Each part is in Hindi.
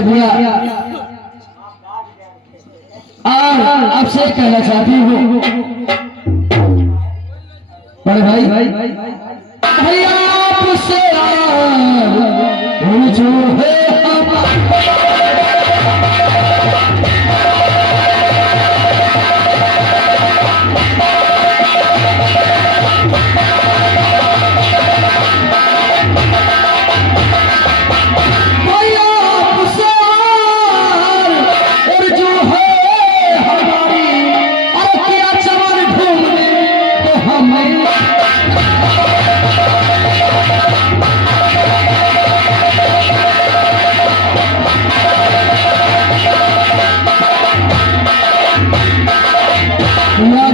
बड़े भैया आपसे कहना चाहती हूँ बड़े भाई भैया आपसे जो है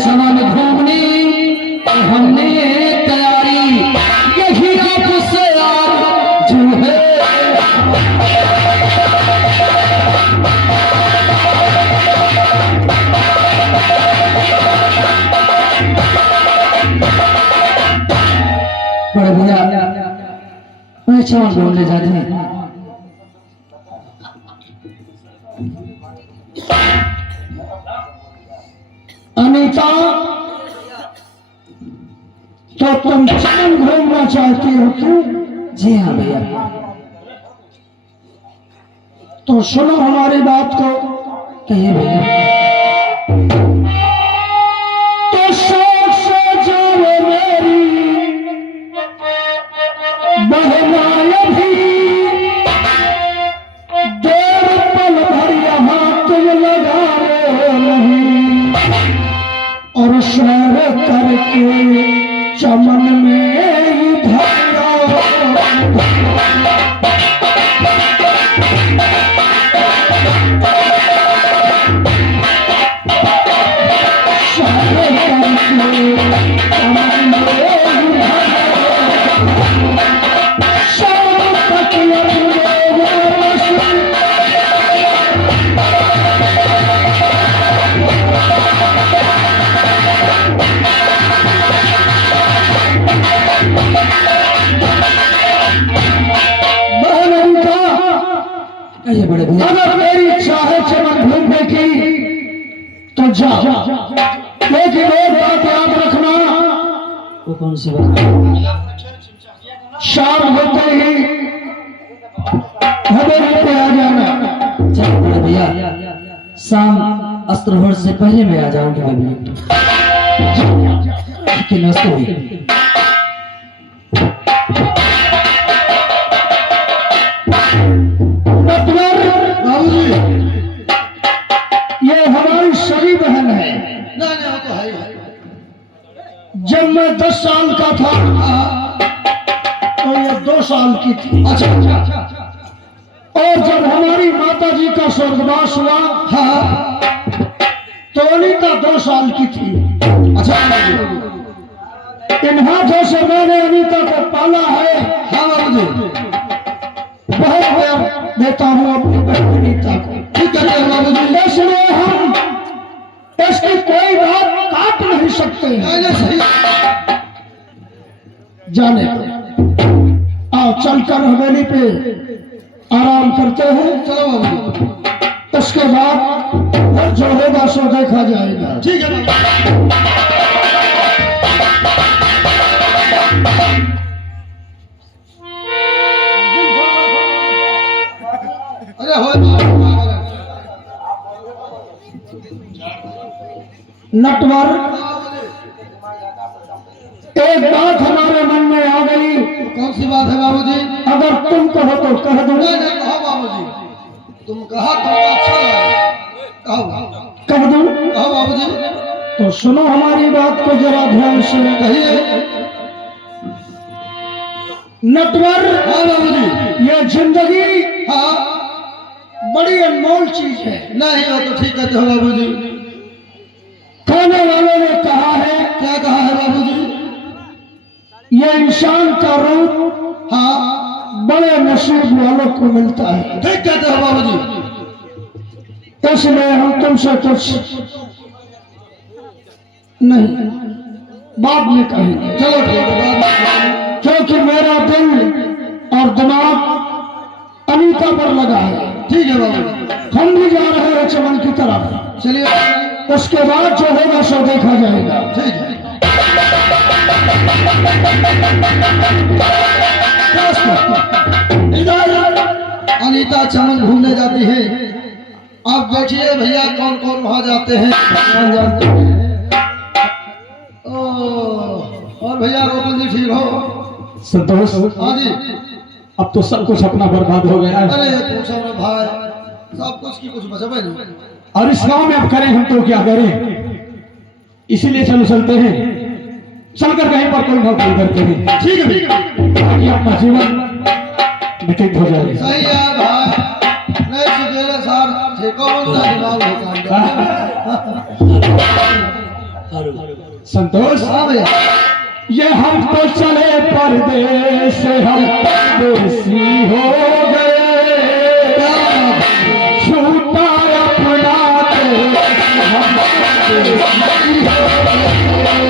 सामान घूमने हमने तैयारी यही आपसे जो है बड़े भैया मैं सामान घूमने जाते हैं अनीता तो तुम चांद घूमना चाहती हो क्यों? जी हाँ भैया। तो सुनो हमारी बात को। कहिए भैया। तो शौक से जाओ मेरी बहनाएं भी देर पल भर यहाँ तुम लगा रहे नहीं और शहर करके चमन में बड़े भैया अगर मेरी इच्छा है चमन घूमने की तो जाओ, लेकिन एक बात याद रखना। वो कौन सी बात? शाम होते ही हमें पे आ जाना। चलो बड़े भैया शाम अस्त्र से पहले मैं आ जाऊंगा। नमस्ते भैया। ये हमारी सगी बहन है। जब मैं 10 साल का था तो ये 2 साल की थी। अच्छा और जब हमारी माता जी का स्वर्गवास हुआ तो अनीता 2 साल की थी। अच्छा इन हाथों से मैंने अनीता को पाला है। हाँ बाबूजी बहुत प्यार देता हूँ अपनी बहन अनीता को। ठीक है बाबूजी, इसलिए हम इसकी कोई बात काट नहीं सकते। जाने आओ चलकर हवेली पे आराम करते हैं। चलो बाबूजी, उसके बाद जो होगा सो देखा जाएगा। ठीक है। नटवर एक बात हमारे मन में आ गई। कौन सी बात है बाबूजी? अगर तुम कहो तो कह दो। नहीं कहो बाबूजी, तुम कहा तो अच्छा लगा। कहो कह दो। कहो बाबूजी। तो सुनो हमारी बात को जरा ध्यान से। कहिए। नटवर। हाँ बाबूजी। ये जिंदगी बड़ी अनमोल चीज है। नहीं वो तो ठीक कहते हो बाबूजी। कहने वालों ने कहा है। क्या कहा है बाबूजी? ये इंसान का रूप बड़े नसीब वालों को मिलता है। ठीक कहते हो बाबूजी। इसलिए हम तुमसे कुछ नहीं बाद में कहेंगे। चलो ठीक है। क्योंकि मेरा दिल और दिमाग अनीता पर लगा है। ठीक है बाबू, हम भी जा रहे हैं चमन की तरफ। चलिए, उसके बाद जो होगा सो देखा जाएगा। ठीक है। अनीता चमन घूमने जाती है। आप देखिए भैया कौन कौन वहां जाते हैं। और भैया गोकुल जी ठीक हो? संतोष, हाँ जी। अब तो सब कुछ अपना बर्बाद हो गया है। अरे पूछो ना भाई, सब कुछ की कुछ बचा नहीं। और इस गांव में अब करें हम तो क्या करें, इसीलिए चलते हैं, चलकर कहीं पर कोई नौकरी करते हैं। ठीक है, ताकि अपना जीवन व्यतीत हो जाए। सही है भाई, नहीं सुधेरे सार थे कौन सा दिमाग संतोष, हाँ भैया, ये हम तो चले परदेश, हम परदेसी हो गए, छूटा अपना देश, हम परदेसी हो गए।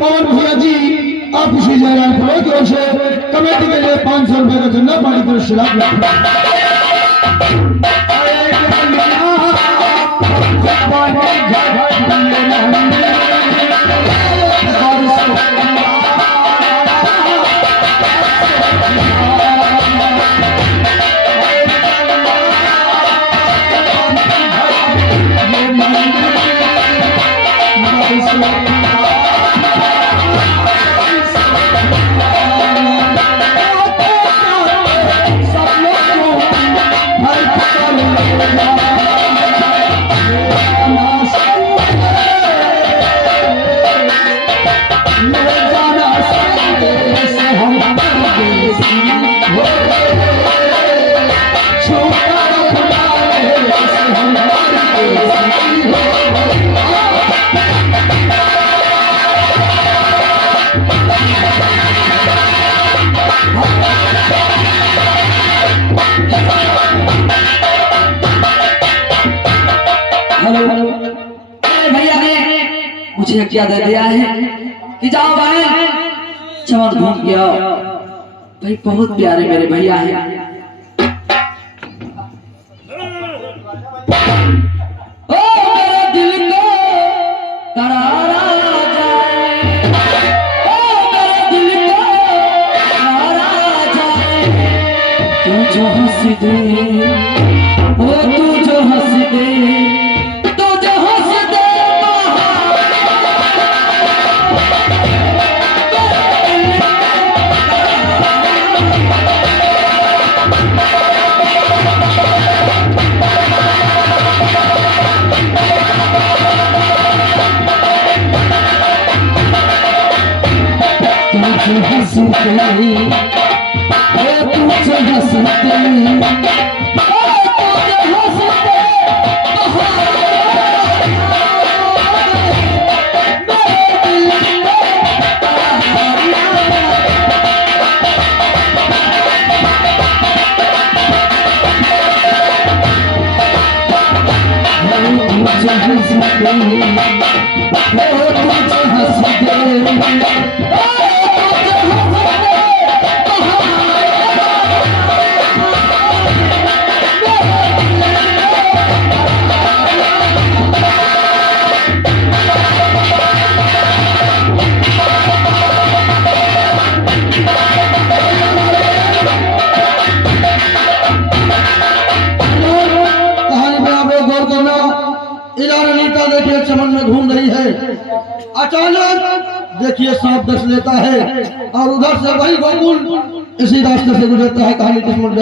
पवन भैया जी, आप इसी जयराम करो की ओर से कमेटी के लिए 500 रुपए का चंदा पानी तो भैया ने मुझे क्या दे दिया है कि जाओ भाई चमन घूम के आओ। भाई बहुत प्यारे मेरे भैया हैं। ओ मेरे दिल को करारा जाए, ओ मेरे दिल को करारा जाए, तू जो हंस दे, ओ तू जो हंस दे, चमन में घूम रही है। अचानक देखिए सांप डस लेता है और उधर से वही गोकुल इसी रास्ते से गुजरता है। कहानी किस्मत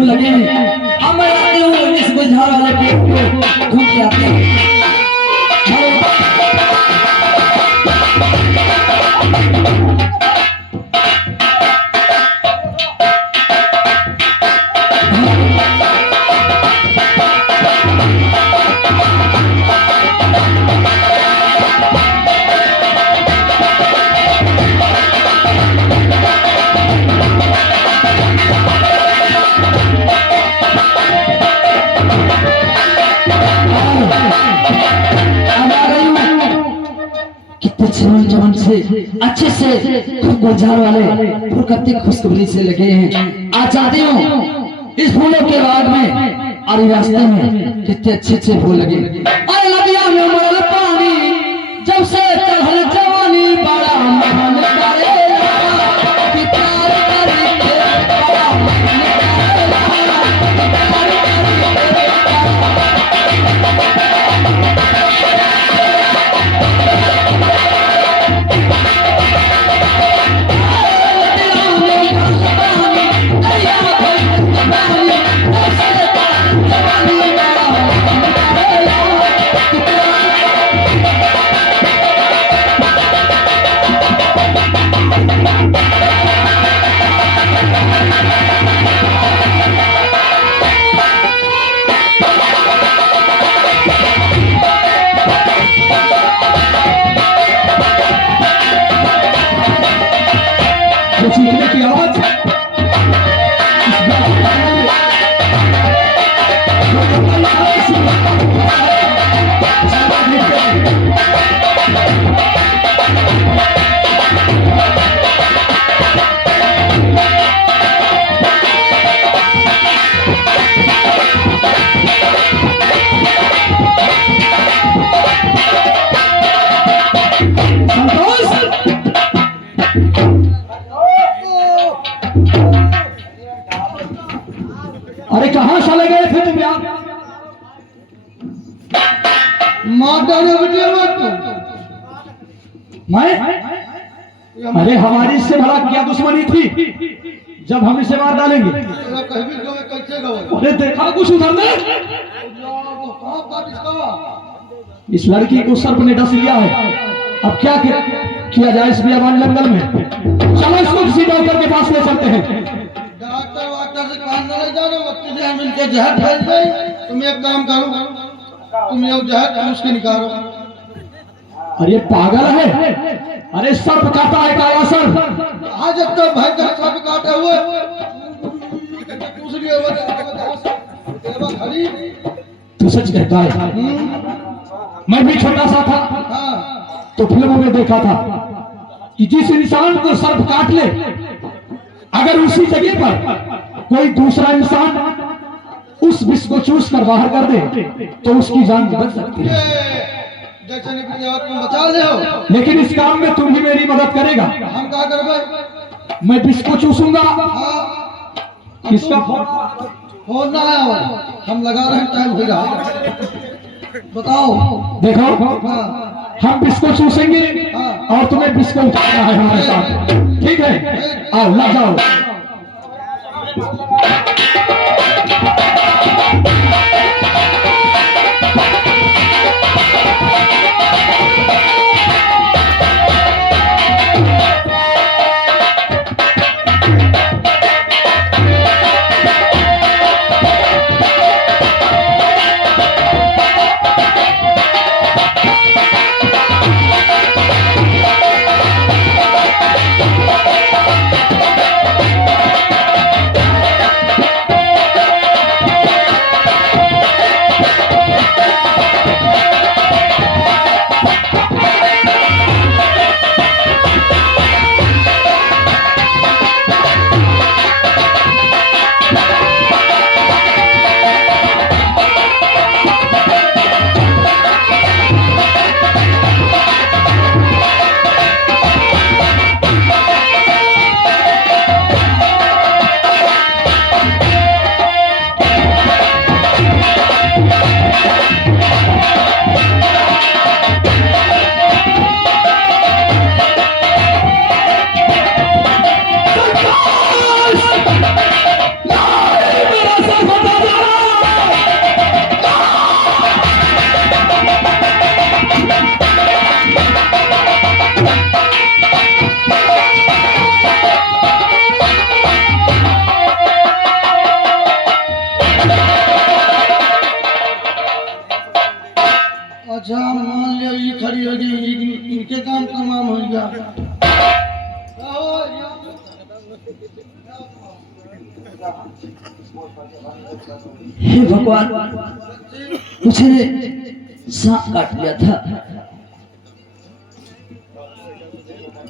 लगे हैं। अब मैं आते हूँ इस गुलजार वाले पेड़ को घूम के आते हैं। जवान से अच्छे से गुलजार वाले फूल कितनी खुशखबरी से लगे हैं। आज आती हूँ इस फूलों के बाग में और रास्ते में कितने अच्छे अच्छे फूल लगे। अरे लगिया में मरल पानी जब से चढ़ल जवानी बड़ा मन करे की आवाज अरे कहां चले गए थे तुम यार? माता ने बिटिया मत मैं अरे हमारी इससे भला क्या दुश्मनी थी जब हम इसे मार डालेंगे? कहीं भी गए कैसे गए? अरे देखा कुछ उधर ने? कहां बात इसका? इस लड़की को सर्प ने डस लिया है। अब क्या किया जाए इस बियाबान जंगल में? चलो इसको किसी डॉक्टर के पास ले चलते हैं। डॉक्टर वाक्टर से काम नहीं जानो, वक्त से हम इनके जहर फैल गए। तुम एक काम करो, तुम ये जहर उसके निकालो। अरे पागल है? अरे सर्प काटा है, काला सर्प। आज तक भयंकर सर्प काटे हुए दूसरी खड़ी। तू सच कहता है? मैं भी छोटा सा था तो फिल्मों में देखा था कि जिस इंसान को सर्प काट ले, अगर उसी जगह पर कोई दूसरा इंसान उस विष को चूस कर बाहर कर दे तो उसकी जान बच सकती है। जैसे तुम बचा ले हो, लेकिन इस काम में तुम ही मेरी मदद करेगा। हम क्या करेंगे? मैं विष को चूसूंगा। किसका फोन ना आया? हम लगा रहे हैं, टाइम हो रहा। बताओ। देखो, हम विष को चूसेंगे और तुम्हें विष को उतारना है हमारे साथ, ठीक है? आओ, लग जाओ। खड़ी हो गई, इनके काम तमाम हो गया। हे भगवान, मुझे सांप काट लिया था।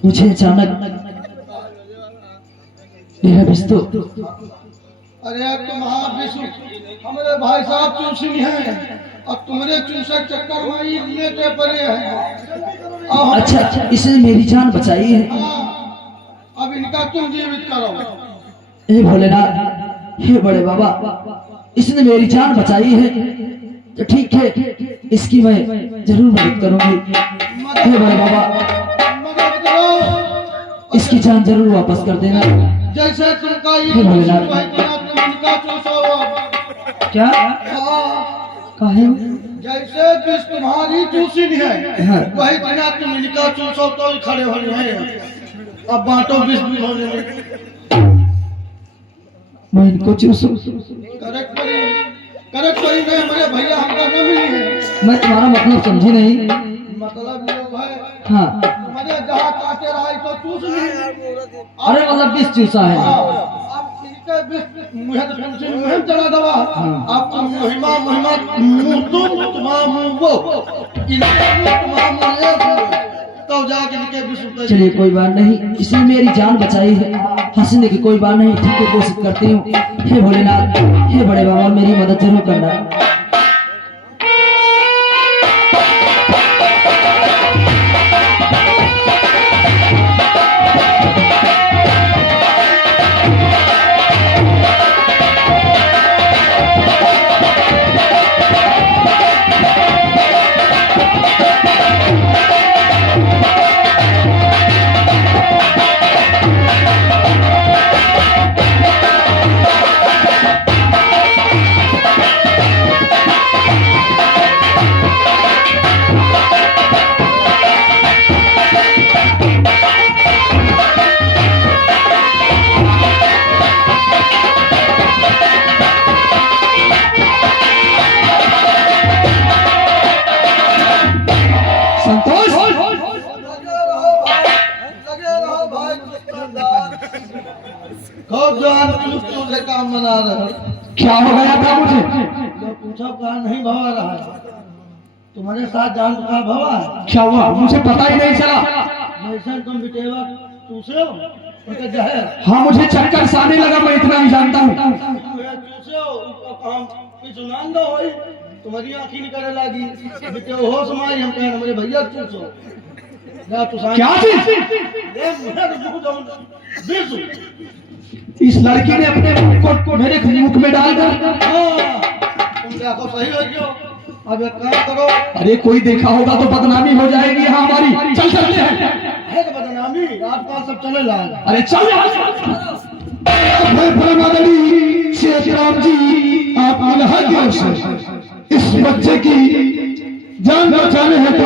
मुझे अचानक मेरा बिस्तो। अरे तुम विष्णु हमारे भाई साहब चूसिन है, अब तुम्हारे चूसक चक्कर में ये लेटे पड़े हैं। अच्छा, इसने मेरी जान बचाई है। अब इनका तुम जीवित करो। हे भोलेनाथ, हे बड़े बाबा, इसने मेरी जान बचाई है तो ठीक है, इसकी मैं जरूर मदद करूंगी। हे बड़े बाबा, मदद करो, इसकी जान जरूर वापस कर देना। जैसे तुमका ये हे भोलेनाथ। तुम इनका चूसो। क्या कहे? जैसे विष तुम्हारी चूसिन है, हाँ। वही बिना तुम इनका चूसो तो ही खड़े होने हैं। अब बांटो विष भी होने में। मैं इनको चूसू? करेक्ट करी नहीं, मेरे भैया हमका न मिली है। मैं तुम्हारा मतलब समझी नहीं। मतलब ये है, हाँ, तुम्हारे जहाँ काटे रहा तो चूस ली। अरे मतलब विष चूसा है। अब इनके विष मुहे तो पेंसिल मुहे चला दवा। अब तुम महिमा मुँह तुम तुम्हारा वो इनके तुम्हारा मुँह तो जाके इनके विष उतर। चलिए कोई बात नहीं, इसने मेरी जान बचाई है, हंसने की कोई बात नहीं। ठीक है, कोशिश करती हूँ। हे भोलेनाथ, हे बड़े बाबा, मेरी मदद जरूर करना। काम बना रहे। क्या हो गया था मुझे? तो पूछा कहा नहीं भवा रहा है, तुम्हारे साथ जान का भवा है। क्या हुआ? मुझे पता ही नहीं चला। वैसे तुम बिटेवा चूसे हो उनके जहर। हाँ, मुझे चक्कर से आने लगा, मैं इतना ही जानता हूँ। चूसे हो उनको काम सुनान दो होई, तुम्हारी आँखी निकलने लगी, बिटे होश मारी। हम कहें मेरे भैया चूसो ना तुसाई। क्या चीज? ले मुझे तो बिसु। इस लड़की ने अपने मुख को मेरे मुख में डालकर। तुम देखो सही हो गयो। अब एक काम करो। अरे कोई देखा होगा तो बदनामी हो जाएगी यहाँ हमारी। चल चलते हैं। है तो बदनामी, आसपास सब चले ला। अरे चल राम जी, आप अलग से इस बच्चे की जान बचाने हैं तो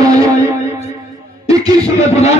21 में प्रधान